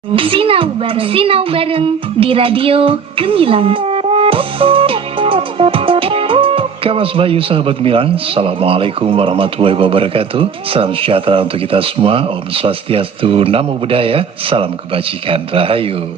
Sinau bareng di Radio Gemilang. Kawas Bayu sahabat Gemilang, Assalamualaikum warahmatullahi wabarakatuh. Salam sejahtera untuk kita semua. Om Swastiastu, Namo Buddhaya, salam kebajikan, Rahayu.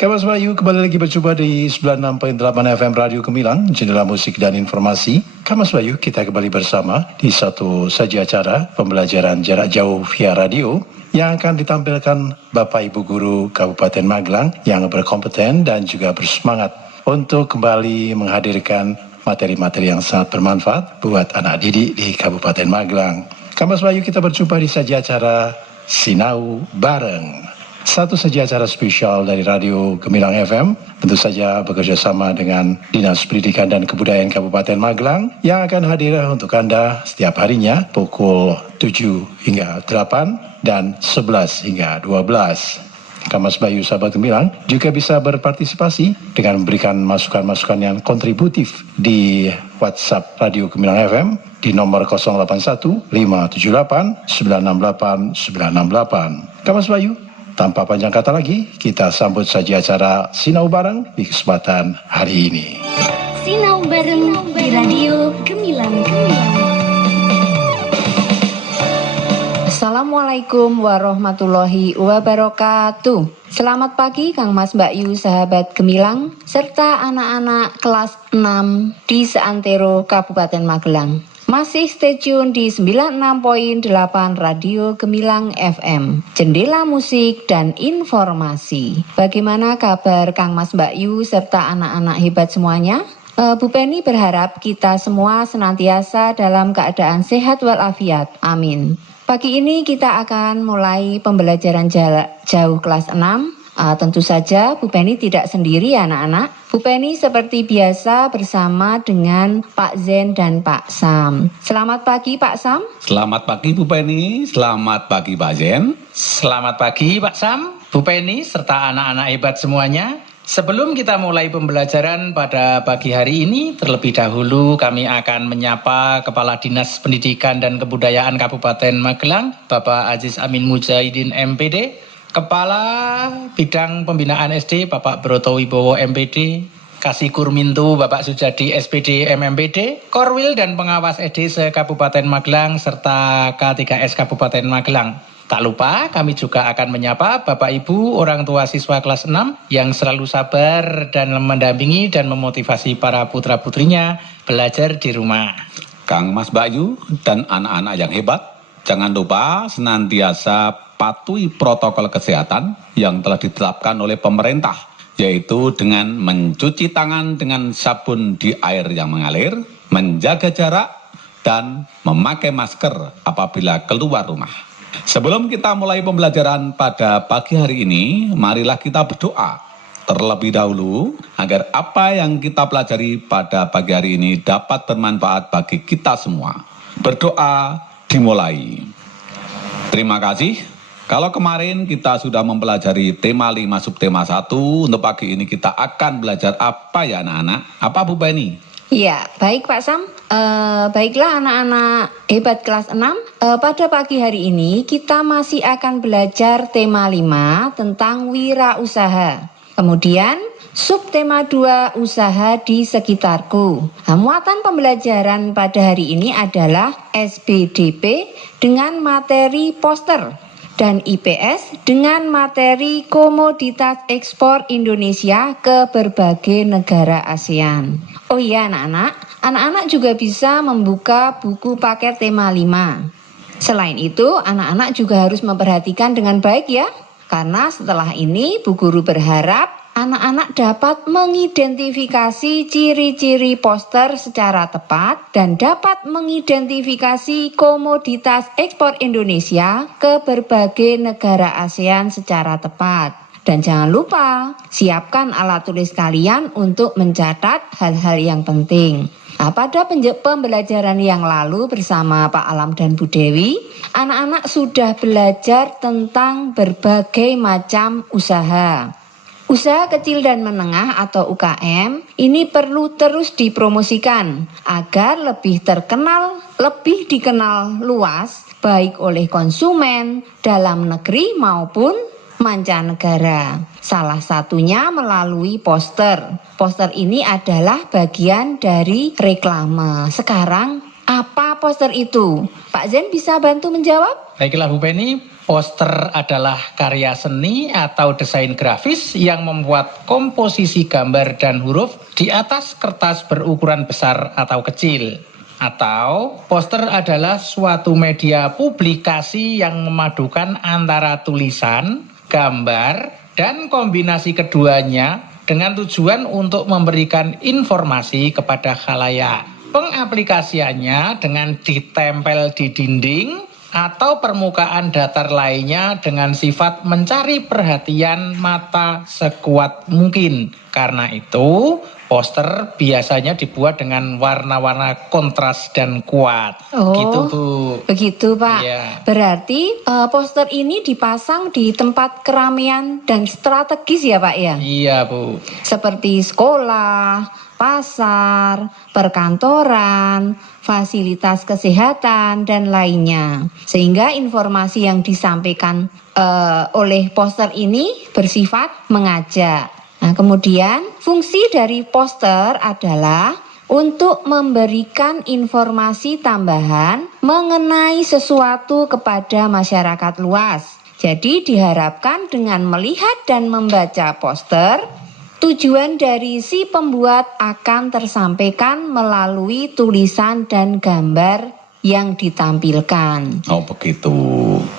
Kawas Bayu kembali lagi berjumpa di 96.8 FM Radio Gemilang, jendela musik dan informasi. Kawas Bayu, kita kembali bersama di satu saja acara pembelajaran jarak jauh via radio yang akan ditampilkan Bapak Ibu Guru Kabupaten Magelang yang berkompeten dan juga bersemangat untuk kembali menghadirkan materi-materi yang sangat bermanfaat buat anak didik di Kabupaten Magelang. Kamas Bayu, kita berjumpa di saja acara Sinau Bareng. Satu saja acara spesial dari Radio Gemilang FM, tentu saja bekerja sama dengan Dinas Pendidikan dan Kebudayaan Kabupaten Magelang yang akan hadir untuk Anda setiap harinya pukul 7 hingga 8 dan 11 hingga 12. Kamas Bayu sahabat Gemilang juga bisa berpartisipasi dengan memberikan masukan-masukan yang kontributif di WhatsApp Radio Gemilang FM di nomor 081 578 968 968. Kamas Bayu, tanpa panjang kata lagi, kita sambut saja acara Sinau Bareng di kesempatan hari ini. Sinau bareng di Radio Gemilang. Assalamualaikum warahmatullahi wabarakatuh. Selamat pagi Kang Mas Mbak Yu sahabat Gemilang serta anak-anak kelas 6 di seantero Kabupaten Magelang. Masih stay tune di 96.8 Radio Gemilang FM, jendela musik dan informasi. Bagaimana kabar Kang Mas Mbak Yu serta anak-anak hebat semuanya? Bu Penny berharap kita semua senantiasa dalam keadaan sehat walafiat. Amin. Pagi ini kita akan mulai pembelajaran jarak jauh kelas 6. Tentu saja Bu Penny tidak sendiri anak-anak. Bu Penny seperti biasa bersama dengan Pak Zen dan Pak Sam. Selamat pagi Pak Sam. Selamat pagi Bu Penny, selamat pagi Pak Zen. Selamat pagi Pak Sam, Bu Penny serta anak-anak hebat semuanya. Sebelum kita mulai pembelajaran pada pagi hari ini, terlebih dahulu kami akan menyapa Kepala Dinas Pendidikan dan Kebudayaan Kabupaten Magelang, Bapak Aziz Amin Mujahidin MPD, Kepala Bidang Pembinaan SD Bapak Broto Wibowo MPD, Kasih Kurmintu Bapak Sujadi SPD MMPD, Korwil dan Pengawas SD se-Kabupaten Magelang serta K3S Kabupaten Magelang. Tak lupa kami juga akan menyapa Bapak Ibu orang tua siswa kelas 6 yang selalu sabar dan mendampingi dan memotivasi para putra-putrinya belajar di rumah. Kang Mas Bayu dan anak-anak yang hebat, jangan lupa senantiasa patuhi protokol kesehatan yang telah ditetapkan oleh pemerintah, yaitu dengan mencuci tangan dengan sabun di air yang mengalir, menjaga jarak, dan memakai masker apabila keluar rumah. Sebelum kita mulai pembelajaran pada pagi hari ini, marilah kita berdoa terlebih dahulu agar apa yang kita pelajari pada pagi hari ini dapat bermanfaat bagi kita semua. Berdoa dimulai. Terima kasih. Kalau kemarin kita sudah mempelajari tema 5 subtema 1, untuk pagi ini kita akan belajar apa ya anak-anak? Apa Bu Penny? Ya, baik Pak Sam. Baiklah anak-anak hebat kelas 6. Pada pagi hari ini kita masih akan belajar tema 5 tentang wirausaha. Kemudian subtema 2 usaha di sekitarku. Muatan pembelajaran pada hari ini adalah SBDP dengan materi poster dan IPS dengan materi komoditas ekspor Indonesia ke berbagai negara ASEAN. Oh iya anak-anak juga bisa membuka buku paket tema 5. Selain itu, anak-anak juga harus memperhatikan dengan baik ya. Karena setelah ini Bu Guru berharap anak-anak dapat mengidentifikasi ciri-ciri poster secara tepat dan dapat mengidentifikasi komoditas ekspor Indonesia ke berbagai negara ASEAN secara tepat. Dan jangan lupa, siapkan alat tulis kalian untuk mencatat hal-hal yang penting. Pada pembelajaran yang lalu bersama Pak Alam dan Bu Dewi, anak-anak sudah belajar tentang berbagai macam usaha. Usaha kecil dan menengah atau UKM ini perlu terus dipromosikan agar lebih dikenal luas baik oleh konsumen dalam negeri maupun mancanegara. Salah satunya melalui poster. Poster ini adalah bagian dari reklame. Sekarang apa poster itu? Pak Zen bisa bantu menjawab? Baiklah Bu Penny, poster adalah karya seni atau desain grafis yang membuat komposisi gambar dan huruf di atas kertas berukuran besar atau kecil. Atau poster adalah suatu media publikasi yang memadukan antara tulisan, gambar, dan kombinasi keduanya dengan tujuan untuk memberikan informasi kepada khalayak. Pengaplikasiannya dengan ditempel di dinding atau permukaan datar lainnya dengan sifat mencari perhatian mata sekuat mungkin. Karena itu, poster biasanya dibuat dengan warna-warna kontras dan kuat. Oh, gitu Bu. Begitu Pak. Iya. Berarti poster ini dipasang di tempat keramaian dan strategis ya Pak ya? Iya Bu. Seperti sekolah, pasar, perkantoran, fasilitas kesehatan, dan lainnya. Sehingga informasi yang disampaikan oleh poster ini bersifat mengajak. Nah, kemudian fungsi dari poster adalah untuk memberikan informasi tambahan mengenai sesuatu kepada masyarakat luas. Jadi diharapkan dengan melihat dan membaca poster, tujuan dari si pembuat akan tersampaikan melalui tulisan dan gambar yang ditampilkan. Oh begitu.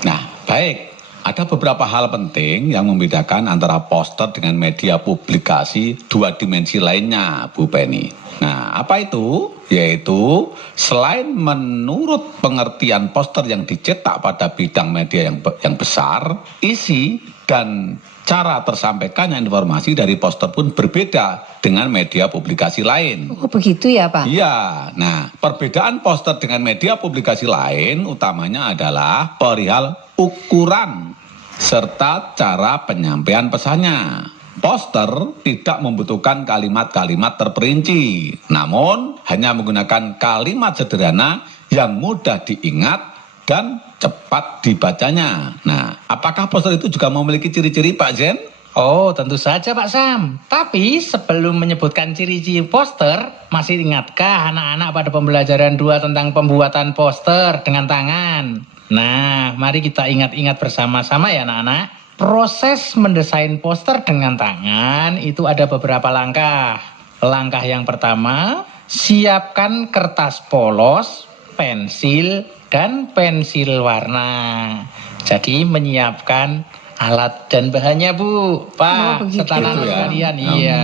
Nah baik, ada beberapa hal penting yang membedakan antara poster dengan media publikasi dua dimensi lainnya, Bu Penny. Nah, apa itu? Yaitu selain menurut pengertian poster yang dicetak pada bidang media yang besar, isi dan cara tersampaikannya informasi dari poster pun berbeda dengan media publikasi lain. Oh begitu ya Pak? Iya, nah perbedaan poster dengan media publikasi lain utamanya adalah perihal ukuran serta cara penyampaian pesannya. Poster tidak membutuhkan kalimat-kalimat terperinci, namun hanya menggunakan kalimat sederhana yang mudah diingat dan cepat dibacanya. Nah, apakah poster itu juga memiliki ciri-ciri Pak Zen? Oh, tentu saja Pak Sam. Tapi sebelum menyebutkan ciri-ciri poster, masih ingatkah anak-anak pada pembelajaran 2 tentang pembuatan poster dengan tangan? Nah, mari kita ingat-ingat bersama-sama ya anak-anak. Proses mendesain poster dengan tangan itu ada beberapa langkah. Langkah yang pertama, siapkan kertas polos, pensil, dan pensil warna. Jadi menyiapkan alat dan bahannya Bu, Pak, begitu. serta anak-anak Ya. sekalian. Iya.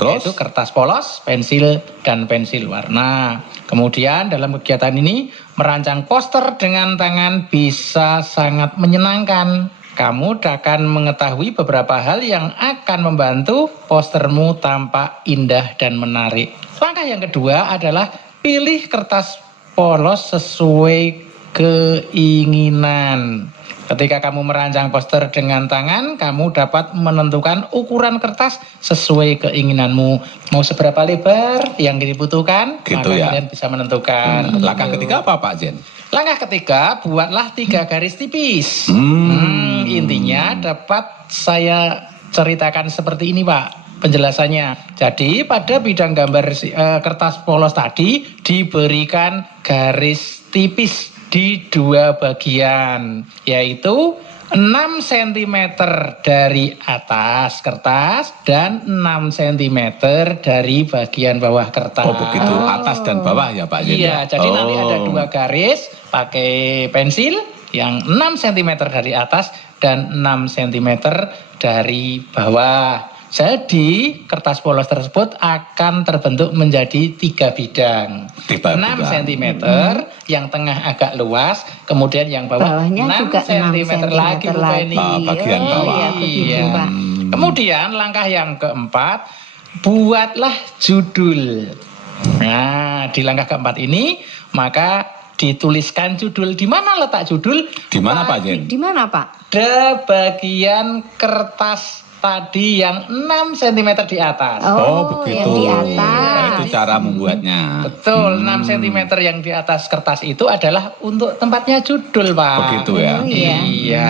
Terus? Yaitu kertas polos, pensil, dan pensil warna. Kemudian dalam kegiatan ini merancang poster dengan tangan bisa sangat menyenangkan. Kamu akan mengetahui beberapa hal yang akan membantu postermu tampak indah dan menarik. Langkah yang kedua adalah pilih kertas polos sesuai keinginan. Ketika kamu merancang poster dengan tangan, kamu dapat menentukan ukuran kertas sesuai keinginanmu. Mau seberapa lebar yang dibutuhkan, Gitu maka ya. kalian bisa menentukan. Langkah ketiga apa Pak Zen? Langkah ketiga, buatlah 3 garis tipis. Intinya dapat saya ceritakan seperti ini Pak penjelasannya. Jadi pada bidang gambar kertas polos tadi diberikan garis tipis di 2 bagian, yaitu 6 cm dari atas kertas dan 6 cm dari bagian bawah kertas. Oh begitu, atas dan bawah ya Pak Zen? Iya, jadi nanti ada 2 garis pakai pensil yang 6 cm dari atas dan 6 cm dari bawah. Jadi kertas polos tersebut akan terbentuk menjadi 3 bidang. 6 cm, yang tengah agak luas, kemudian yang bawah Bawahnya 6 juga cm 6 lagi Bu Penny. bagian bawah. Iya, begitu, Iya. Pak. Kemudian langkah yang keempat, buatlah judul. Nah, di langkah keempat ini maka dituliskan judul. Di mana letak judul? Di mana Pak Zen? Di mana Pak? Pada bagian kertas tadi yang 6 cm di atas. Begitu. Yang di Nah, atas. itu cara membuatnya. Betul, 6 cm yang di atas kertas itu adalah untuk tempatnya judul, Pak. Begitu ya. Oh, iya. Iya.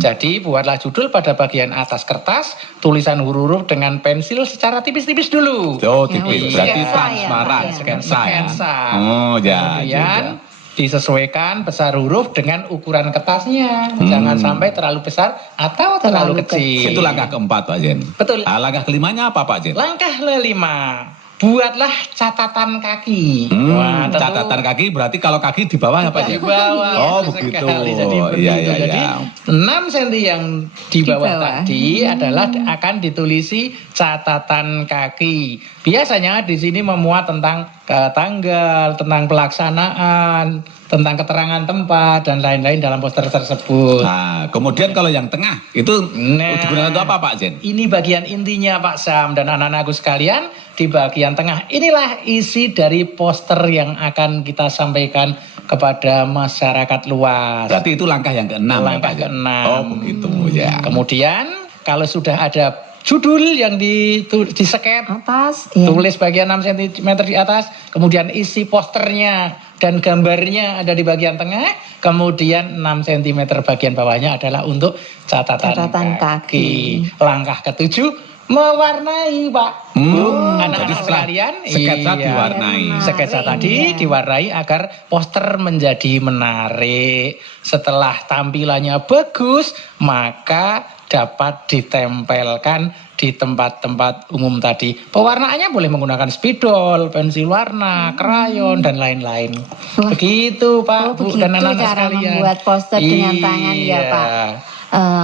Jadi buatlah judul pada bagian atas kertas, tulisan huruf-huruf dengan pensil secara tipis-tipis dulu. Oh, tipis. Sketsa Berarti ya, transparan. Pak, ya. Sketsa ya. Sketsa. Oh, ya. Kemudian ya. disesuaikan besar huruf dengan ukuran kertasnya. Jangan sampai terlalu besar atau terlalu Terlalu kecil. Itu langkah keempat, Pak Jen. Betul. Langkah kelimanya apa, Pak Jen? Langkah kelima, buatlah catatan kaki. Wah, tentu Catatan kaki berarti kalau kaki di bawah apa di Jen? bawah. Oh, sekali. begitu. Jadi begitu. Iya, iya, Jadi iya. 6 cm yang di bawah, bawah. tadi adalah akan ditulisi catatan kaki. Biasanya di sini memuat tentang tanggal, tentang pelaksanaan, tentang keterangan tempat dan lain-lain dalam poster tersebut. Nah, kemudian kalau yang tengah itu digunakan untuk apa, Pak Jen? Ini bagian intinya Pak Sam dan anak-anakku sekalian. Di bagian tengah inilah isi dari poster yang akan kita sampaikan kepada masyarakat luas. Berarti itu langkah yang keenam, ya, Langkah Pak Jen? keenam. Oh, begitu ya. Kemudian kalau sudah ada judul yang diseket, Atas. Ya. tulis bagian 6 cm di atas, kemudian isi posternya dan gambarnya ada di bagian tengah, kemudian 6 cm bagian bawahnya adalah untuk catatan kaki. Langkah ketujuh, mewarnai, Pak. Anak-anak jadi setelah sekalian, sketsa iya. diwarnai. Sketsa tadi diwarnai agar poster menjadi menarik. Setelah tampilannya bagus, maka dapat ditempelkan di tempat-tempat umum tadi. Pewarnaannya boleh menggunakan spidol, pensil warna, krayon, dan lain-lain. Wah. Begitu, Pak, Oh, Bu, begitu dan anak-anak cara sekalian. membuat poster dengan tangan ya, Iya. Pak.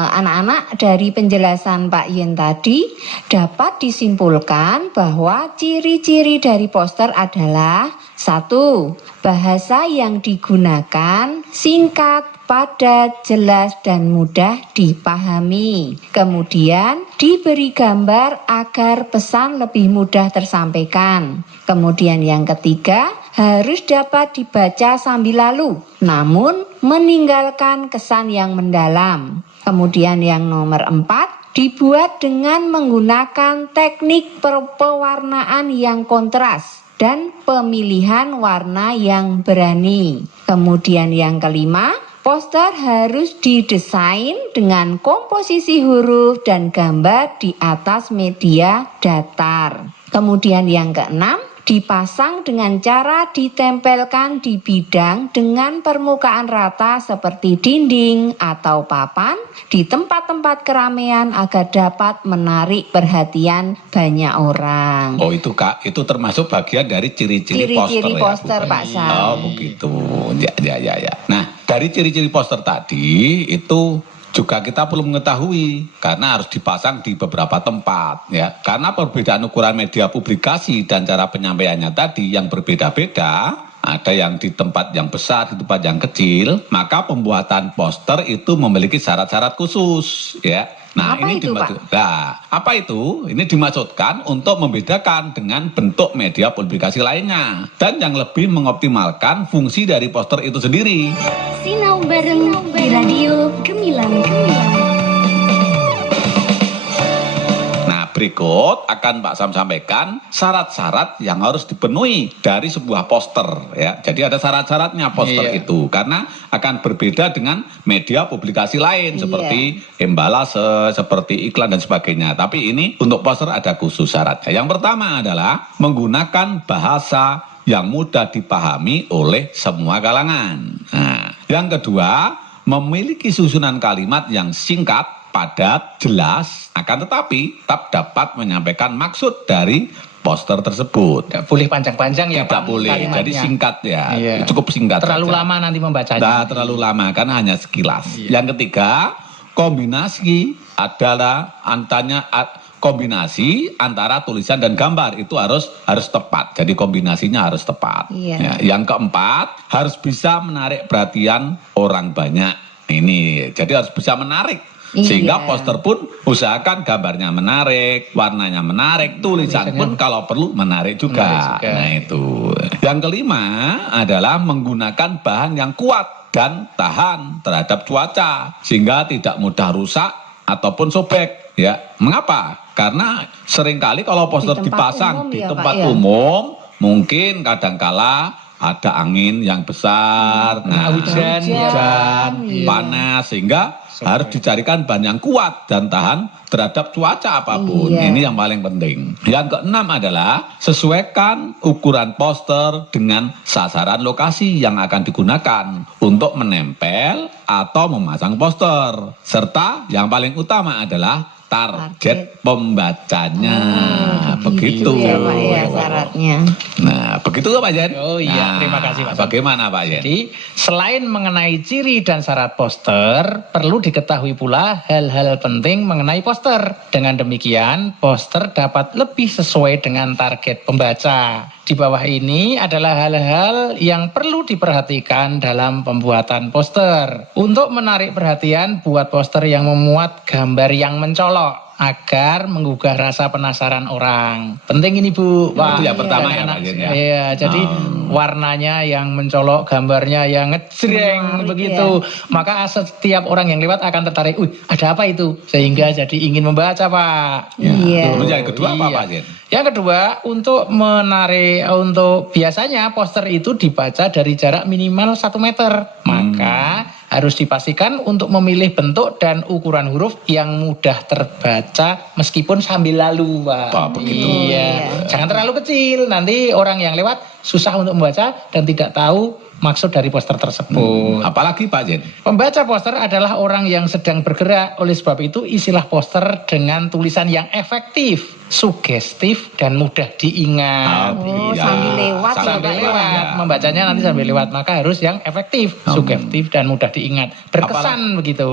Anak-anak, dari penjelasan Pak Yen tadi dapat disimpulkan bahwa ciri-ciri dari poster adalah: 1. Bahasa yang digunakan singkat, padat, jelas, dan mudah dipahami. Kemudian diberi gambar agar pesan lebih mudah tersampaikan. Kemudian yang ketiga, harus dapat dibaca sambil lalu, namun meninggalkan kesan yang mendalam. Kemudian yang nomor 4, dibuat dengan menggunakan teknik pewarnaan yang kontras dan pemilihan warna yang berani. Kemudian yang kelima, poster harus didesain dengan komposisi huruf dan gambar di atas media datar. Kemudian yang keenam, dipasang dengan cara ditempelkan di bidang dengan permukaan rata seperti dinding atau papan di tempat-tempat keramaian agar dapat menarik perhatian banyak orang. Oh, itu Kak, itu termasuk bagian dari ciri-ciri Ciri-ciri poster, poster, ya, Bu? Pak Sam. Oh, begitu. Ya. Nah, dari ciri-ciri poster tadi itu juga kita perlu mengetahui karena harus dipasang di beberapa tempat ya. Karena perbedaan ukuran media publikasi dan cara penyampaiannya tadi yang berbeda-beda, ada yang di tempat yang besar, di tempat yang kecil, maka pembuatan poster itu memiliki syarat-syarat khusus ya. Nah, Apa ini itu, Pak? apa itu? Ini dimaksudkan untuk membedakan dengan bentuk media publikasi lainnya dan yang lebih mengoptimalkan fungsi dari poster itu sendiri. Sinau bareng di radio Gemilang. Nah, berikut akan Pak Sam sampaikan syarat-syarat yang harus dipenuhi dari sebuah poster ya. Jadi ada syarat-syaratnya poster Iya. itu karena akan berbeda dengan media publikasi lain seperti embalase, seperti iklan dan sebagainya. Tapi ini untuk poster ada khusus syaratnya. Yang pertama adalah menggunakan bahasa yang mudah dipahami oleh semua kalangan. Nah, yang kedua, memiliki susunan kalimat yang singkat, padat, jelas, akan tetapi tetap dapat menyampaikan maksud dari poster tersebut. Tidak boleh panjang-panjang ya, Tidak Pak, boleh, kalimatnya. jadi singkat ya, Iya. cukup singkat. Terlalu saja. lama nanti membacanya. Nah, terlalu lama karena hanya sekilas. Iya. Yang ketiga, kombinasi adalah kombinasi antara tulisan dan gambar itu harus tepat. Jadi kombinasinya harus tepat. Iya. Ya, yang keempat, harus bisa menarik perhatian orang banyak. Ini jadi harus bisa menarik. Sehingga Iya. poster pun usahakan gambarnya menarik, warnanya menarik, tulisan pun kalau perlu menarik juga. Menarik juga. Nah, itu. Yang kelima adalah menggunakan bahan yang kuat dan tahan terhadap cuaca sehingga tidak mudah rusak ataupun sobek. Ya, mengapa? Karena seringkali kalau poster Di tempat dipasang umum di ya, tempat Pak, ya? umum, mungkin kadangkala ada angin yang besar, hujan, hujan, iya. panas, sehingga harus dicarikan bahan yang kuat dan tahan terhadap cuaca apapun. Iya. Ini yang paling penting. Yang keenam adalah sesuaikan ukuran poster dengan sasaran lokasi yang akan digunakan untuk menempel atau memasang poster. Serta yang paling utama adalah target pembacanya. Begitu. Ya, Pak, ya, syaratnya. Nah, begitu Pak Jen? Oh iya, Nah, terima kasih Pak Sam. Bagaimana Pak Jen? Jadi, selain mengenai ciri dan syarat poster, perlu diketahui pula hal-hal penting mengenai poster. Dengan demikian, poster dapat lebih sesuai dengan target pembaca. Di bawah ini adalah hal-hal yang perlu diperhatikan dalam pembuatan poster. Untuk menarik perhatian, buat poster yang memuat gambar yang mencolok agar menggugah rasa penasaran orang. Penting ini Bu. Itu yang pertama ya, anak-anak. Pak Jen, ya? Iya, jadi warnanya yang mencolok, gambarnya yang ngejreng Menarik, begitu. Maka setiap orang yang lewat akan tertarik, ada apa itu? Sehingga jadi ingin membaca, Pak. Iya. Kemudian yang kedua apa Iya. Pak Jen? Yang kedua, untuk biasanya poster itu dibaca dari jarak minimal 1 meter. Maka harus dipastikan untuk memilih bentuk dan ukuran huruf yang mudah terbaca meskipun sambil lalu, Pak. Pak, begitu. Iya. Jangan terlalu kecil, nanti orang yang lewat susah untuk membaca dan tidak tahu maksud dari poster tersebut. Apalagi Pak Jen? Pembaca poster adalah orang yang sedang bergerak. Oleh sebab itu istilah poster dengan tulisan yang efektif, sugestif, dan mudah diingat. Oh, Iya. sambil lewat ya, Sambil Pak, ya? lewat, membacanya nanti sambil lewat. Maka harus yang efektif, sugestif, dan mudah diingat. Berkesan begitu.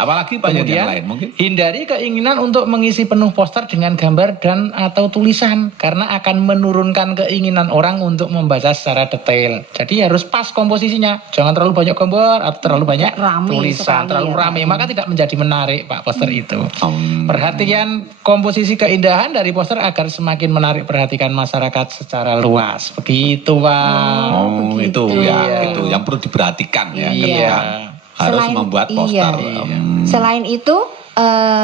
Apalagi Pak Jen Kemudian yang lain mungkin? hindari keinginan untuk mengisi penuh poster dengan gambar dan atau tulisan karena akan menurunkan keinginan orang untuk membaca secara detail. Jadi harus pas komposisinya, jangan terlalu banyak gambar atau terlalu banyak Rame tulisan, sekali terlalu ya, rame, Pak. maka tidak menjadi menarik Pak poster itu. Hmm. Perhatian komposisi keindahan dari poster agar semakin menarik perhatikan masyarakat secara luas. Begitu Pak. Oh, begitu. itu ya, Iya. itu yang perlu diperhatikan ya, Iya. ketika harus Selain- membuat iya. poster. Selain itu,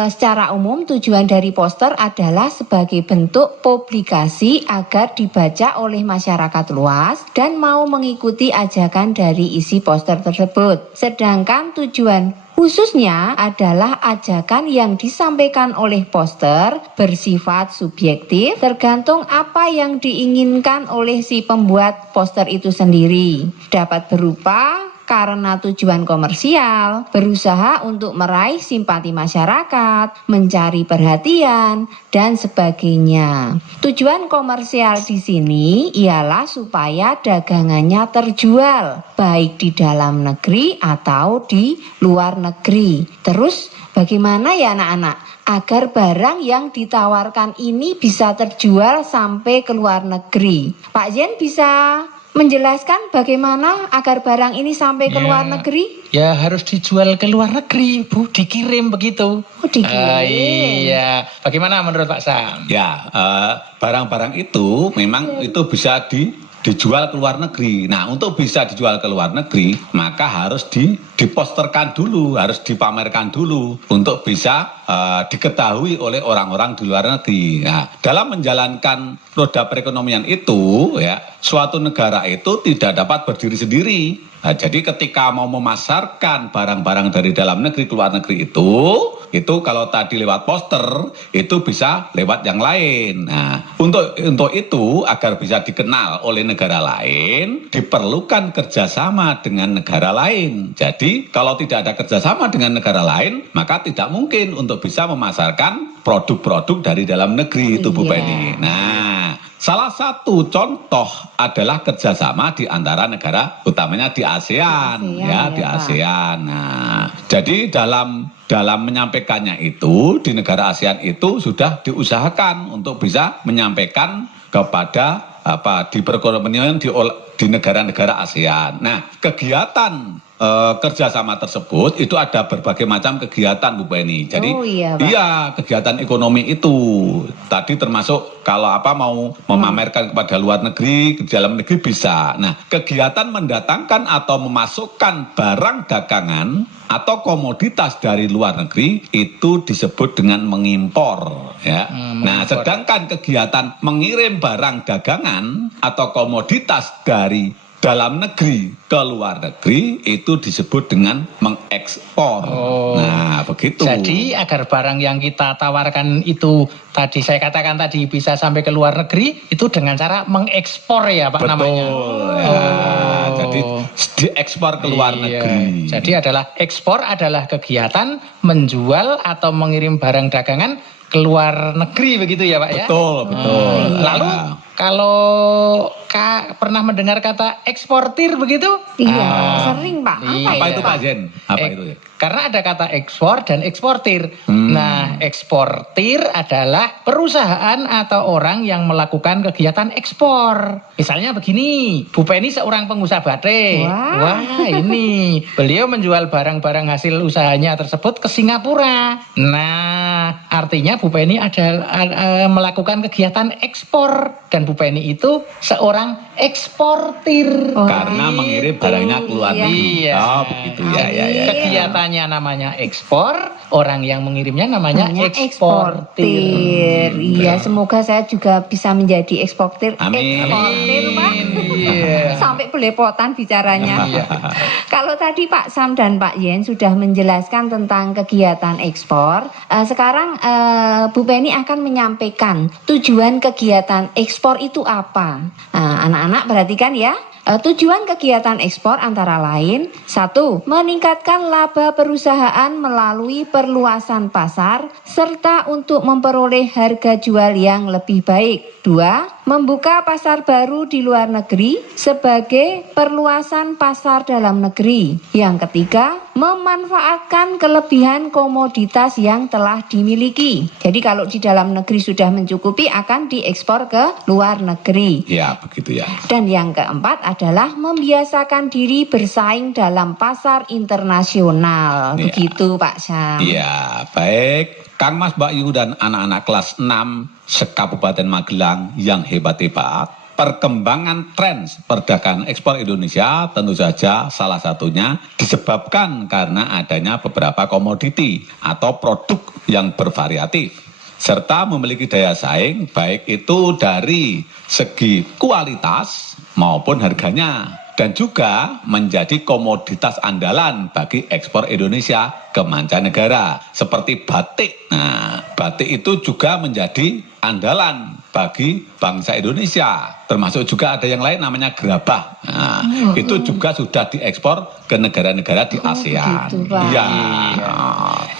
secara umum tujuan dari poster adalah sebagai bentuk publikasi agar dibaca oleh masyarakat luas dan mau mengikuti ajakan dari isi poster tersebut. Sedangkan tujuan khususnya adalah ajakan yang disampaikan oleh poster bersifat subjektif tergantung apa yang diinginkan oleh si pembuat poster itu sendiri. Dapat berupa karena tujuan komersial, berusaha untuk meraih simpati masyarakat, mencari perhatian, dan sebagainya. Tujuan komersial di sini ialah supaya dagangannya terjual, baik di dalam negeri atau di luar negeri. Terus bagaimana ya anak-anak? Agar barang yang ditawarkan ini bisa terjual sampai ke luar negeri. Pak Jen bisa menjelaskan bagaimana agar barang ini sampai ke luar negeri? Ya harus dijual ke luar negeri, Bu, dikirim begitu. Oh, dikirim. Iya. Bagaimana menurut Pak Sam? Ya, barang-barang itu memang itu bisa dijual ke luar negeri. Nah, untuk bisa dijual ke luar negeri, maka harus diposterkan dulu, harus dipamerkan dulu untuk bisa diketahui oleh orang-orang di luar negeri. Nah, dalam menjalankan roda perekonomian itu, ya, suatu negara itu tidak dapat berdiri sendiri. Nah, jadi ketika mau memasarkan barang-barang dari dalam negeri ke luar negeri itu kalau tadi lewat poster, itu bisa lewat yang lain. Nah, untuk itu agar bisa dikenal oleh negara lain, diperlukan kerjasama dengan negara lain. Jadi kalau tidak ada kerjasama dengan negara lain, maka tidak mungkin untuk bisa memasarkan produk-produk dari dalam negeri itu Bu Iya. Penny. Nah, salah satu contoh adalah kerjasama di antara negara, utamanya di ASEAN, ASEAN, di ya, Pak. ASEAN. Nah, jadi dalam menyampaikannya itu di negara ASEAN itu sudah diusahakan untuk bisa menyampaikan kepada di perekonomian di negara-negara ASEAN. Nah, kegiatan kerjasama tersebut itu ada berbagai macam kegiatan Bu Penny. Jadi Oh, iya, Pak. iya, kegiatan ekonomi itu tadi termasuk kalau mau memamerkan kepada luar negeri, ke dalam negeri bisa. Nah, kegiatan mendatangkan atau memasukkan barang dagangan atau komoditas dari luar negeri itu disebut dengan mengimpor, ya. Nah, sedangkan kegiatan mengirim barang dagangan atau komoditas dari dalam negeri ke luar negeri itu disebut dengan mengekspor. Nah, begitu. Jadi agar barang yang kita tawarkan itu tadi saya katakan tadi bisa sampai ke luar negeri itu dengan cara mengekspor ya Pak namanya. Betul. Ya. Jadi diekspor ke luar negeri. Jadi ekspor adalah kegiatan menjual atau mengirim barang dagangan ke luar negeri begitu ya Pak ya. Betul. Lalu kalau pernah mendengar kata eksportir begitu? Iya, sering Pak. Apa itu Pak Jen? Apa itu? Karena ada kata ekspor dan eksportir. Nah, eksportir adalah perusahaan atau orang yang melakukan kegiatan ekspor. Misalnya begini, Bu Penny seorang pengusaha batik. Wah. Wah, ini beliau menjual barang-barang hasil usahanya tersebut ke Singapura. Nah, artinya Bu Penny melakukan kegiatan ekspor dan Bu Penny itu seorang eksportir. Karena mengirim barangnya ke luar negeri. Iya. Oh, begitu ya. Kegiatannya namanya ekspor, orang yang mengirimnya namanya eksportir. Iya, semoga saya juga bisa menjadi eksportir. Amin. Eksportir, Pak. Iya. Sampai belepotan bicaranya. Kalau tadi Pak Sam dan Pak Yen sudah menjelaskan tentang kegiatan ekspor, sekarang Bu Penny akan menyampaikan tujuan kegiatan ekspor itu apa. Nah, anak-anak perhatikan ya. Tujuan kegiatan ekspor antara lain 1. Meningkatkan laba perusahaan melalui perluasan pasar serta untuk memperoleh harga jual yang lebih baik. 2. Membuka pasar baru di luar negeri sebagai perluasan pasar dalam negeri. Yang ketiga, memanfaatkan kelebihan komoditas yang telah dimiliki. Jadi kalau di dalam negeri sudah mencukupi akan diekspor ke luar negeri. Ya, begitu ya. Dan yang keempat adalah membiasakan diri bersaing dalam pasar internasional. Ya. Begitu Pak Syam. Iya, baik. Kang Mas Mbak Yu dan anak-anak kelas 6 se-Kabupaten Magelang yang hebat-hebat. Perkembangan tren perdagangan ekspor Indonesia tentu saja salah satunya disebabkan karena adanya beberapa komoditi atau produk yang bervariatif serta memiliki daya saing baik itu dari segi kualitas maupun harganya dan juga menjadi komoditas andalan bagi ekspor Indonesia ke mancanegara seperti batik. Nah, batik itu juga menjadi andalan bagi bangsa Indonesia. Termasuk juga ada yang lain namanya gerabah. Nah, itu juga sudah diekspor ke negara-negara di ASEAN. Begitu, Pak. Iya.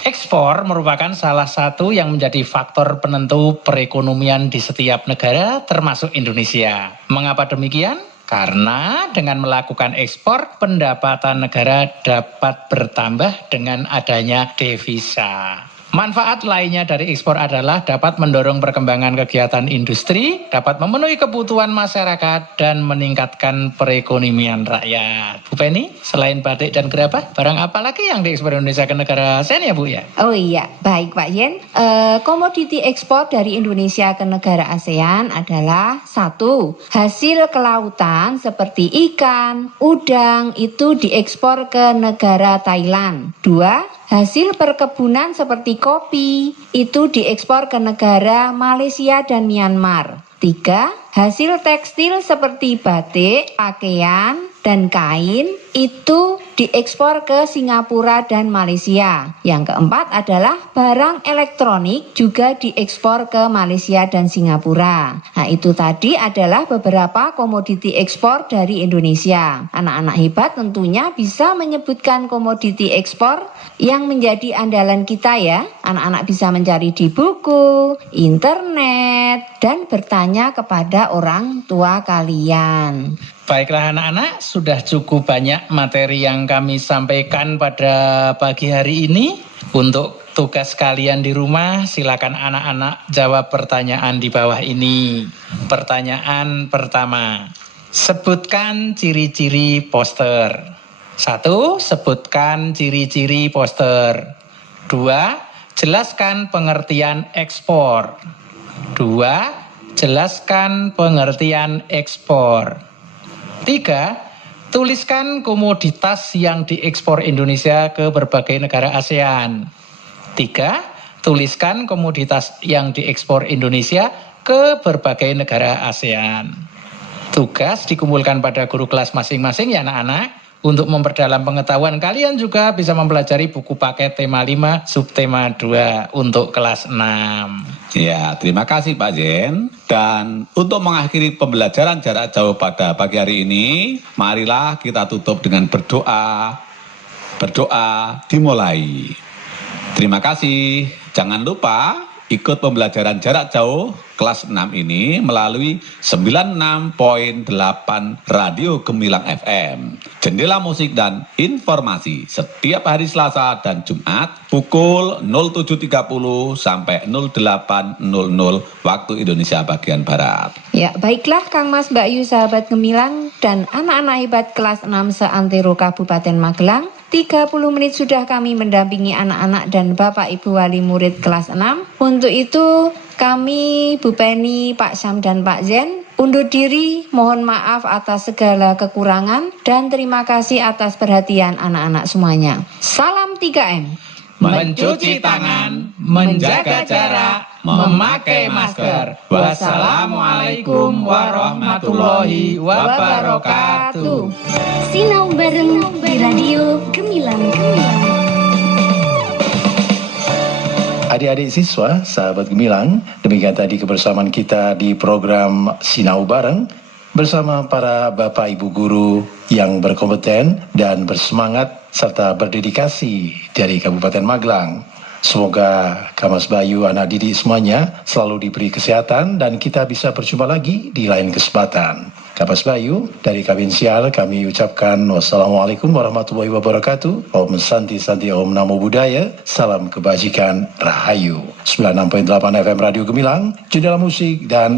Ekspor merupakan salah satu yang menjadi faktor penentu perekonomian di setiap negara termasuk Indonesia. Mengapa demikian? Karena dengan melakukan ekspor, pendapatan negara dapat bertambah dengan adanya devisa. Manfaat lainnya dari ekspor adalah dapat mendorong perkembangan kegiatan industri, dapat memenuhi kebutuhan masyarakat, dan meningkatkan perekonomian rakyat. Bu Penny, selain batik dan gerabah, barang apa lagi yang diekspor Indonesia ke negara ASEAN ya Bu ya? Oh iya, baik Pak Yen. Komoditi ekspor dari Indonesia ke negara ASEAN adalah 1. Hasil kelautan seperti ikan, udang itu diekspor ke negara Thailand. 2. Hasil perkebunan seperti kopi itu diekspor ke negara Malaysia dan Myanmar. 3. Hasil tekstil seperti batik, pakaian, dan kain itu diekspor ke Singapura dan Malaysia. Yang keempat adalah barang elektronik juga diekspor ke Malaysia dan Singapura. Nah, itu tadi adalah beberapa komoditi ekspor dari Indonesia. Anak-anak hebat tentunya bisa menyebutkan komoditi ekspor yang menjadi andalan kita ya. Anak-anak bisa mencari di buku, internet, dan bertanya kepada orang tua kalian. Baiklah anak-anak, sudah cukup banyak materi yang kami sampaikan pada pagi hari ini. Untuk tugas kalian di rumah, silakan anak-anak jawab pertanyaan di bawah ini. Pertanyaan pertama, sebutkan ciri-ciri poster. 1. Sebutkan ciri-ciri poster. 2. Jelaskan pengertian ekspor. 2. Jelaskan pengertian ekspor. 3. Tuliskan komoditas yang diekspor Indonesia ke berbagai negara ASEAN. 3. Tuliskan komoditas yang diekspor Indonesia ke berbagai negara ASEAN. Tugas dikumpulkan pada guru kelas masing-masing ya anak-anak. Untuk memperdalam pengetahuan, kalian juga bisa mempelajari buku paket tema 5, subtema 2 untuk kelas 6. Ya, terima kasih Pak Jen. Dan untuk mengakhiri pembelajaran jarak jauh pada pagi hari ini, marilah kita tutup dengan berdoa. Berdoa dimulai. Terima kasih. Jangan lupa ikut pembelajaran jarak jauh kelas 6 ini melalui 96.8 Radio Gemilang FM. Jendela musik dan informasi setiap hari Selasa dan Jumat pukul 07.30 sampai 08.00 waktu Indonesia bagian Barat. Ya, baiklah Kang Mas, Mbak Yu, sahabat Gemilang dan anak-anak hebat kelas 6 seantero Kabupaten Magelang. 30 menit sudah kami mendampingi anak-anak dan Bapak Ibu wali murid kelas 6. Untuk itu kami, Bu Penny, Pak Sam dan Pak Zen undur diri, mohon maaf atas segala kekurangan dan terima kasih atas perhatian anak-anak semuanya. Salam 3M. Mencuci tangan, menjaga jarak, memakai masker. Wassalamualaikum warahmatullahi wabarakatuh. Sinau bareng di Radio Gemilang. Adik-adik siswa, sahabat Gemilang, demikian tadi kebersamaan kita di program Sinau Bareng bersama para Bapak Ibu Guru yang berkompeten dan bersemangat serta berdedikasi dari Kabupaten Magelang. Semoga Kamas Bayu, anak didik semuanya selalu diberi kesehatan dan kita bisa berjumpa lagi di lain kesempatan. Kamas Bayu, dari Kabinsial kami ucapkan wassalamualaikum warahmatullahi wabarakatuh. Om Santi Santi Om Namo Buddhaya. Salam kebajikan Rahayu. 96.8 FM Radio Gemilang, jendela musik dan